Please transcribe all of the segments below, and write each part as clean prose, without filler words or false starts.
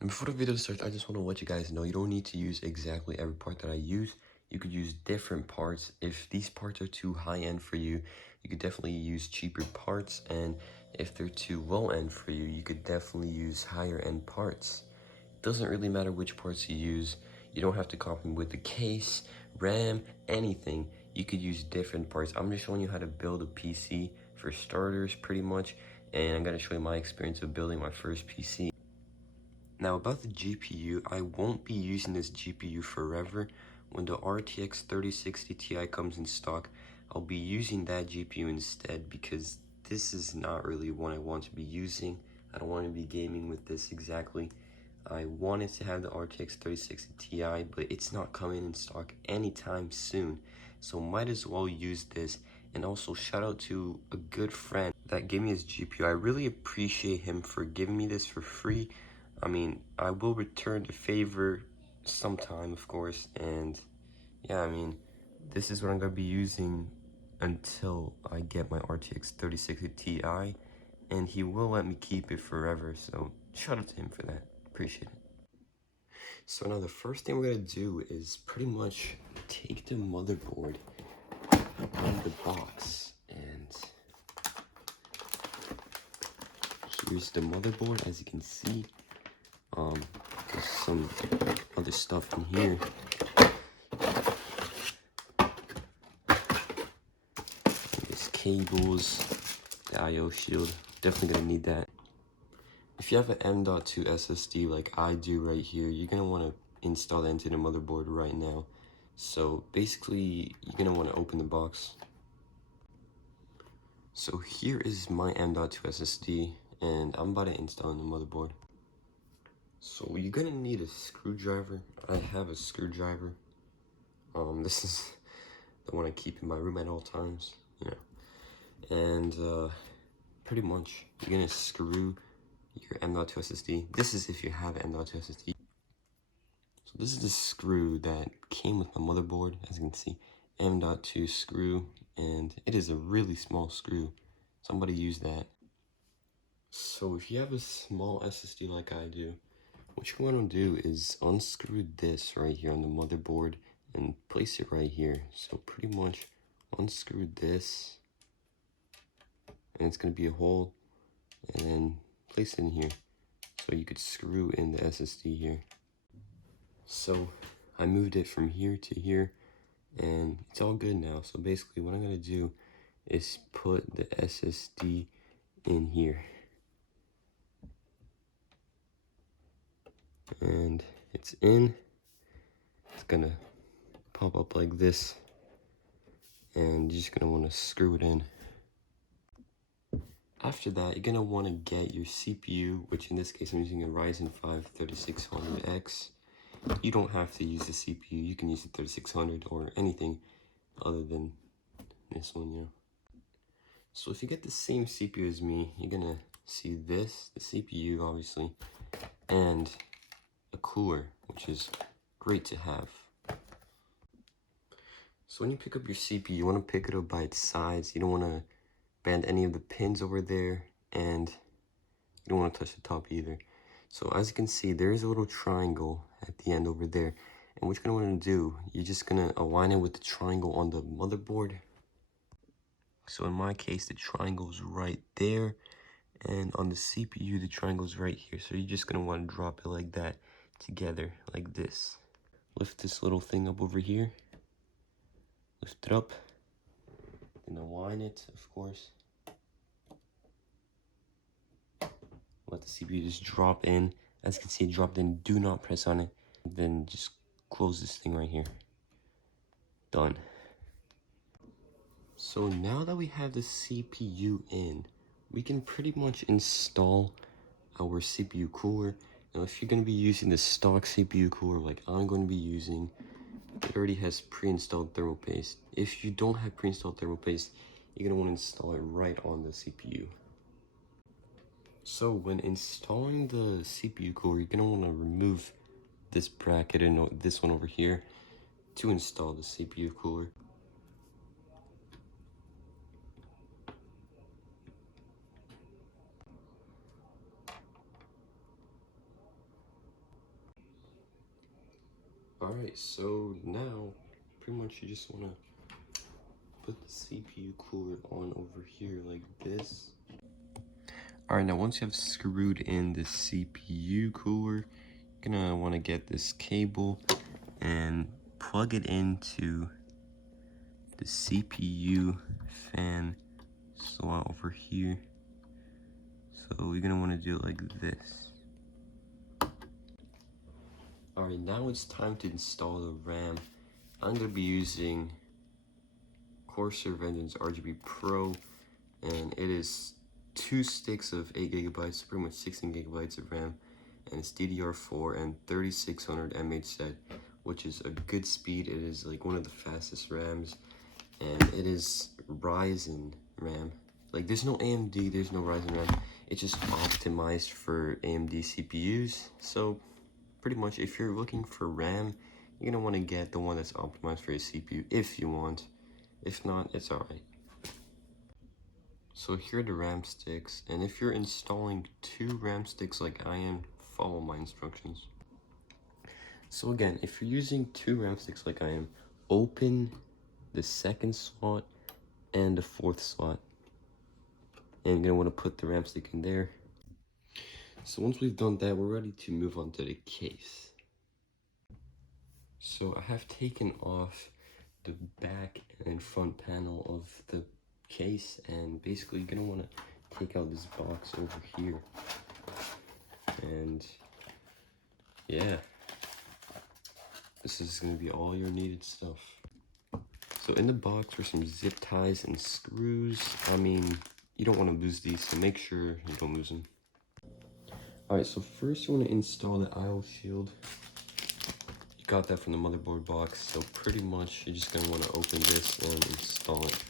And before the video starts, I just want to let you guys know you don't need to use exactly every part that I use. You could use different parts. If these parts are too high-end for you, you could definitely use cheaper parts. And if they're too low-end for you, you could definitely use higher-end parts. It doesn't really matter which parts you use. You don't have to copy with the case, RAM, anything. You could use different parts. I'm just showing you how to build a PC for starters, pretty much. And I'm going to show you my experience of building my first PC. Now about the GPU, I won't be using this GPU forever. When the RTX 3060 Ti comes in stock, I'll be using that GPU instead because this is not really what I want to be using. I don't want to be gaming with this exactly. I wanted to have the RTX 3060 Ti, but it's not coming in stock anytime soon. So might as well use this. And also shout out to a good friend that gave me his GPU. I really appreciate him for giving me this for free. I mean, I will return the favor sometime, of course, and yeah, I mean, this is what I'm going to be using until I get my RTX 3060 Ti, and he will let me keep it forever, so shout out to him for that. Appreciate it. So now the first thing we're going to do is pretty much take the motherboard out of the box, and here's the motherboard, as you can see. There's some other stuff in here. There's cables, the I/O shield. Definitely gonna need that. If you have an M.2 SSD like I do right here, you're gonna want to install that into the motherboard right now. So basically, you're gonna want to open the box. So here is my M.2 SSD, and I'm about to install in the motherboard. So you're gonna need a screwdriver. I have a screwdriver. This is the one I keep in my room at all times, you know. And pretty much, you're gonna screw your M.2 SSD. This is if you have an M.2 SSD. So this is the screw that came with my motherboard, as you can see, M.2 screw, and it is a really small screw. Somebody use that. So if you have a small SSD like I do, what you want to do is unscrew this right here on the motherboard and place it right here. So pretty much unscrew this, and it's going to be a hole, and then place it in here. So you could screw in the SSD here. So I moved it from here to here, and it's all good now. So basically what I'm going to do is put the SSD in here. And it's in. It's going to pop up like this, and you're just going to want to screw it in. After that, you're going to want to get your CPU, which in this case I'm using a Ryzen 5 3600X. You don't have to use the CPU, you can use the 3600 or anything other than this one, you know. So if you get the same CPU as me, you're going to see this, the CPU obviously, and a cooler, which is great to have. So when you pick up your CPU, you want to pick it up by its sides. You don't want to bend any of the pins over there, and you don't want to touch the top either. So as you can see, there is a little triangle at the end over there. And what you're going to want to do, you're just going to align it with the triangle on the motherboard. So in my case, the triangle's right there. And on the CPU, the triangle's right here. So you're just going to want to drop it like that together, like this. Lift this little thing up over here. Lift it up. Then align it, of course. Let the CPU just drop in. As you can see, it dropped in. Do not press on it. Then just close this thing right here. Done. So now that we have the CPU in, we can pretty much install our CPU cooler. Now if you're going to be using the stock CPU cooler like I'm going to be using, it already has pre-installed thermal paste. If you don't have pre-installed thermal paste, you're going to want to install it right on the CPU. So when installing the CPU cooler, you're going to want to remove this bracket and this one over here to install the CPU cooler. Alright, so now pretty much you just want to put the CPU cooler on over here like this. Alright, now once you have screwed in the CPU cooler, you're gonna want to get this cable and plug it into the CPU fan slot over here. So you're gonna want to do it like this. Alright, now it's time to install the RAM. I'm gonna be using Corsair Vengeance RGB Pro, and it is 2 sticks of 8 gigabytes, pretty much 16 gigabytes of RAM, and it's DDR4 and 3600 MHz, which is a good speed. It is like one of the fastest RAMs, and it is Ryzen RAM. Like, there's no AMD, there's no Ryzen RAM. It's just optimized for AMD CPUs. So pretty much if you're looking for RAM, you're gonna want to get the one that's optimized for your CPU if you want. If not, it's alright. So here are the RAM sticks, and if you're installing 2 RAM sticks like I am, follow my instructions. So again, if you're using 2 RAM sticks like I am, open the 2nd slot and the 4th slot, and you're gonna want to put the RAM stick in there. So once we've done that, we're ready to move on to the case. So I have taken off the back and front panel of the case, and basically you're gonna want to take out this box over here, and yeah, this is gonna be all your needed stuff. So in the box are some zip ties and screws. I mean, you don't want to lose these, so make sure you don't lose them. Alright, so first you want to install the IO shield. You got that from the motherboard box, so pretty much you're just going to want to open this and install it.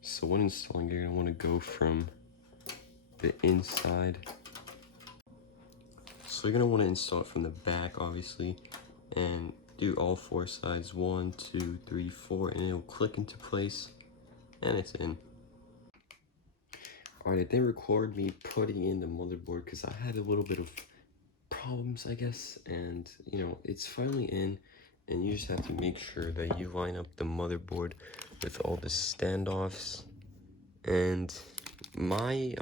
So when installing, you're going to want to go from the inside. So you're going to want to install it from the back, obviously, and do all 4 sides, 1, 2, 3, 4, and it'll click into place, and it's in. Alright, it didn't record me putting in the motherboard because I had a little bit of problems, I guess, and you know, it's finally in, and you just have to make sure that you line up the motherboard with all the standoffs. And my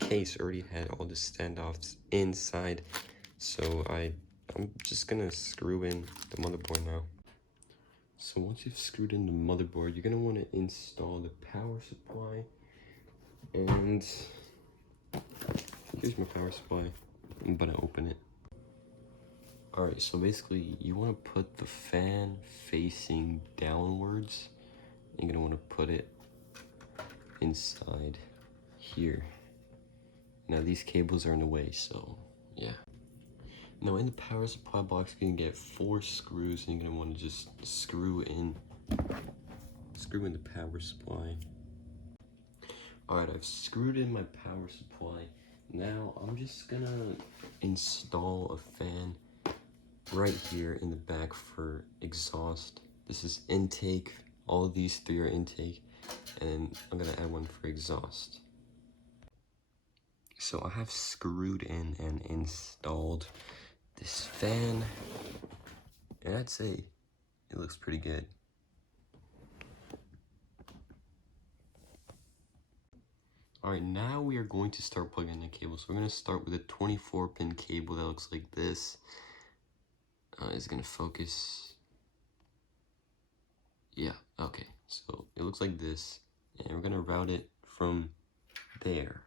case already had all the standoffs inside, so I'm just gonna screw in the motherboard now. So once you've screwed in the motherboard, you're gonna want to install the power supply. And here's my power supply. I'm about to open it. Alright, so basically you want to put the fan facing downwards. You're going to want to put it inside here. Now these cables are in the way, so yeah. Now in the power supply box, you can get 4 screws, and you're going to want to just screw in the power supply. Alright, I've screwed in my power supply. Now I'm just gonna install a fan right here in the back for exhaust. This is intake. All of these 3 are intake, and I'm gonna add one for exhaust. So I have screwed in and installed this fan, and I'd say it looks pretty good. Alright, now we are going to start plugging in the cable. So we're going to start with a 24-pin cable that looks like this. It's going to focus. Yeah, okay. So it looks like this. And we're going to route it from there.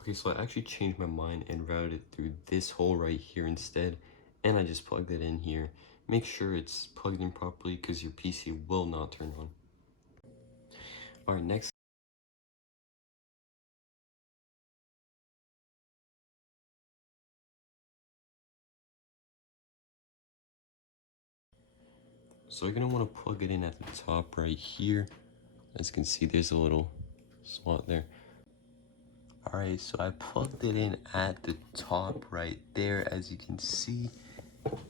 Okay, so I actually changed my mind and routed it through this hole right here instead. And I just plugged it in here. Make sure it's plugged in properly because your PC will not turn on. Alright, next. So you're going to want to plug it in at the top right here. As you can see, there's a little slot there. Alright, so I plugged it in at the top right there. As you can see,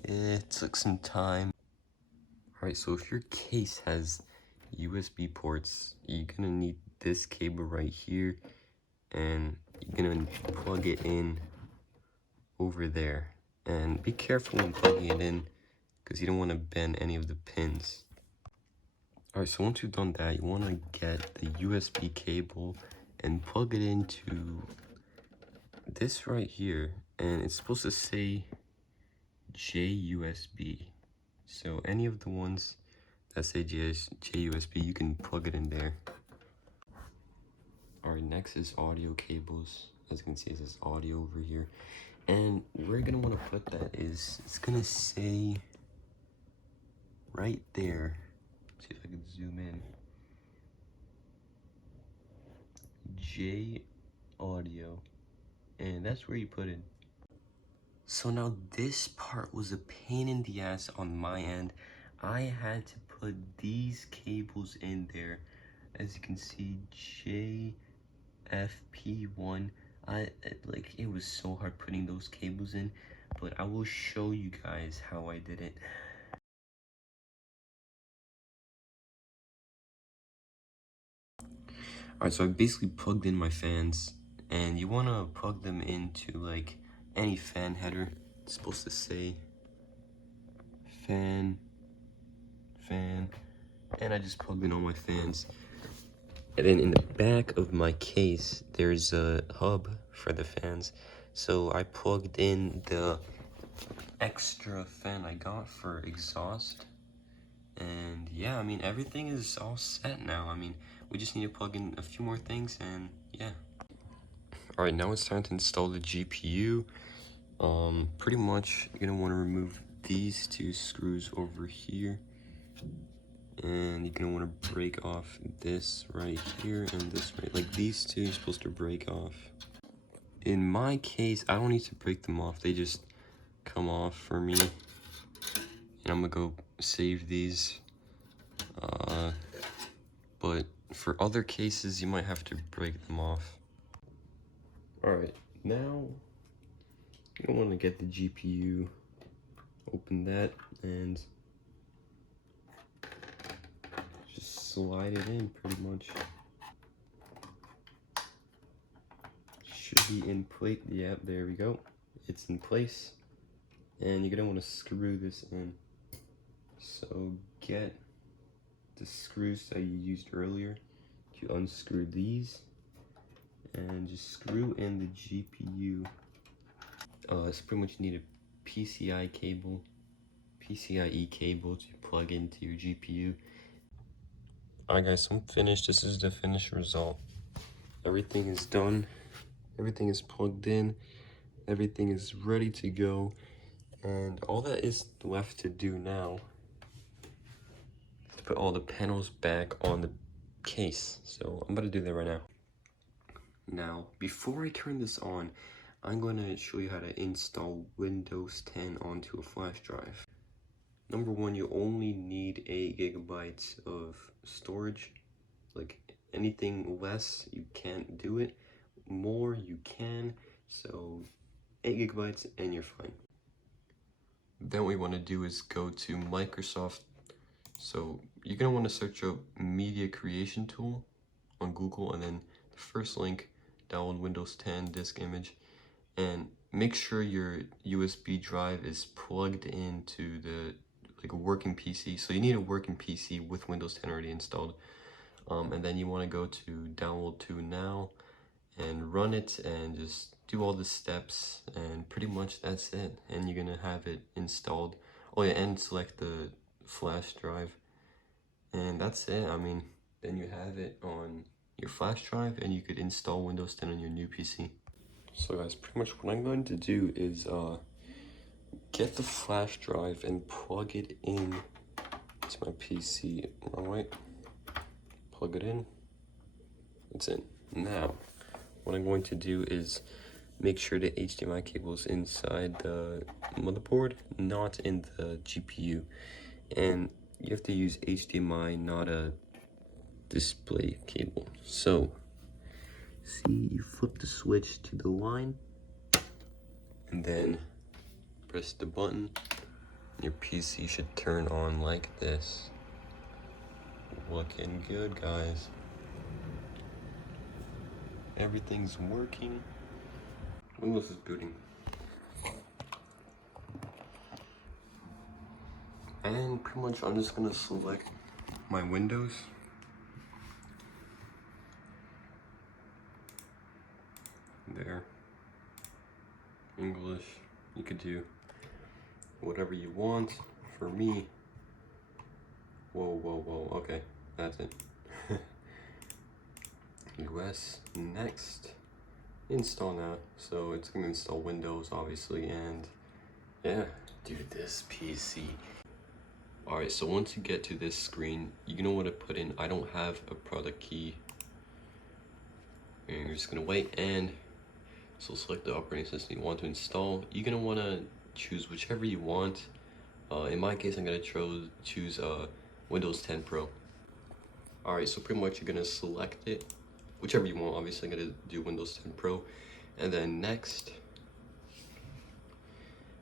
it took some time. Alright, so if your case has USB ports, you're going to need this cable right here. And you're going to plug it in over there. And be careful when plugging it in, because you don't want to bend any of the pins. Alright, so once you've done that, you want to get the USB cable and plug it into this right here. And it's supposed to say JUSB. So any of the ones that say JUSB, you can plug it in there. Alright, next is audio cables. As you can see, it says audio over here. And where you're going to want to put that is, it's going to say right there. See if I can zoom in. J audio. And that's where you put it. So now this part was a pain in the ass on my end. I had to put these cables in there. As you can see, JFP1. It was so hard putting those cables in, but I will show you guys how I did it. Alright, so I basically plugged in my fans, and you want to plug them into like any fan header. It's supposed to say fan, and I just plugged in all my fans. And then in the back of my case, there's a hub for the fans. So I plugged in the extra fan I got for exhaust. And yeah, I mean, everything is all set now. I mean, we just need to plug in a few more things and yeah. Alright, now it's time to install the GPU. Pretty much, you're gonna want to remove these two screws over here. And you're gonna want to break off this right here and this right, like these two you're supposed to break off. In my case, I don't need to break them off, they just come off for me. And I'm gonna go save these. But for other cases, you might have to break them off. Alright, now you want to get the GPU, open that, and just slide it in pretty much. Should be in place. Yep, there we go. It's in place. And you're gonna want to screw this in. So get the screws that you used earlier. You unscrew these and just screw in the GPU. It's pretty much you need a PCIe cable to plug into your GPU. Alright guys, so I'm finished. This is the finished result. Everything is done. Everything is plugged in. Everything is ready to go. And all that is left to do now is to put all the panels back on the case. So I'm gonna do that right now. Now, before I turn this on, I'm going to show you how to install Windows 10 onto a flash drive. Number one, you only need 8 gigabytes of storage. Like anything less, you can't do it. More, you can. So 8 gigabytes and you're fine. Then what we want to do is go to Microsoft. So you're going to want to search up Media Creation Tool on Google, and then the first link, download Windows 10 disk image, and make sure your USB drive is plugged into the a working PC. So you need a working PC with Windows 10 already installed. And then you want to go to download to now and run it and just do all the steps, and pretty much that's it. And you're gonna have it installed. Oh yeah, and select the flash drive, and that's it. I mean, then you have it on your flash drive and you could install Windows 10 on your new PC. So guys, pretty much what I'm going to do is get the flash drive and plug it in to my PC. Wrong way. Plug it in. It's in. Now, what I'm going to do is make sure the HDMI cable is inside the motherboard, not in the GPU. And you have to use HDMI, not a display cable. So, see, you flip the switch to the line, and then press the button. Your PC should turn on like this. Looking good, guys. Everything's working. Windows is booting. And pretty much I'm just gonna select my windows. There. English. You could do whatever you want. For me, whoa, okay, that's it. US, next. Install now. So it's gonna install Windows, obviously, and yeah, dude, this PC. Alright, so once you get to this screen, you're gonna want to put in, I don't have a product key. And you're just gonna wait, and so select the operating system you want to install. You're gonna want to choose whichever you want. In my case, I'm gonna choose Windows 10 Pro. Alright, so pretty much you're gonna select it, whichever you want. Obviously, I'm gonna do Windows 10 Pro, and then next,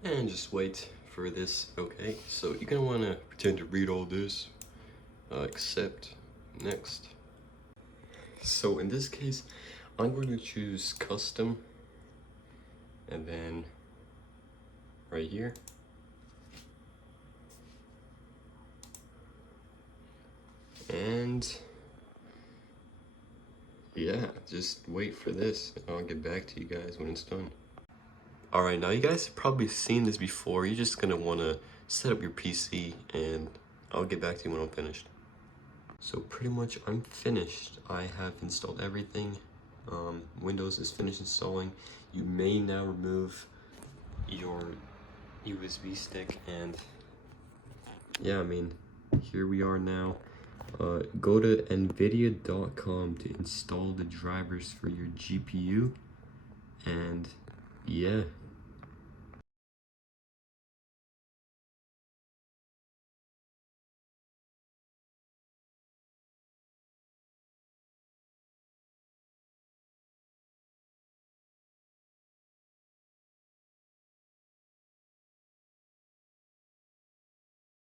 and just wait for this. Okay, so you're gonna want to pretend to read all this. Accept, next. So in this case, I'm going to choose custom, and then right here. And yeah, just wait for this. I'll get back to you guys when it's done. Alright, now you guys have probably seen this before. You're just gonna wanna set up your PC, and I'll get back to you when I'm finished. So pretty much I'm finished. I have installed everything. Windows is finished installing. You may now remove your USB stick, and yeah, I mean, here we are now. Go to nvidia.com to install the drivers for your GPU, and yeah,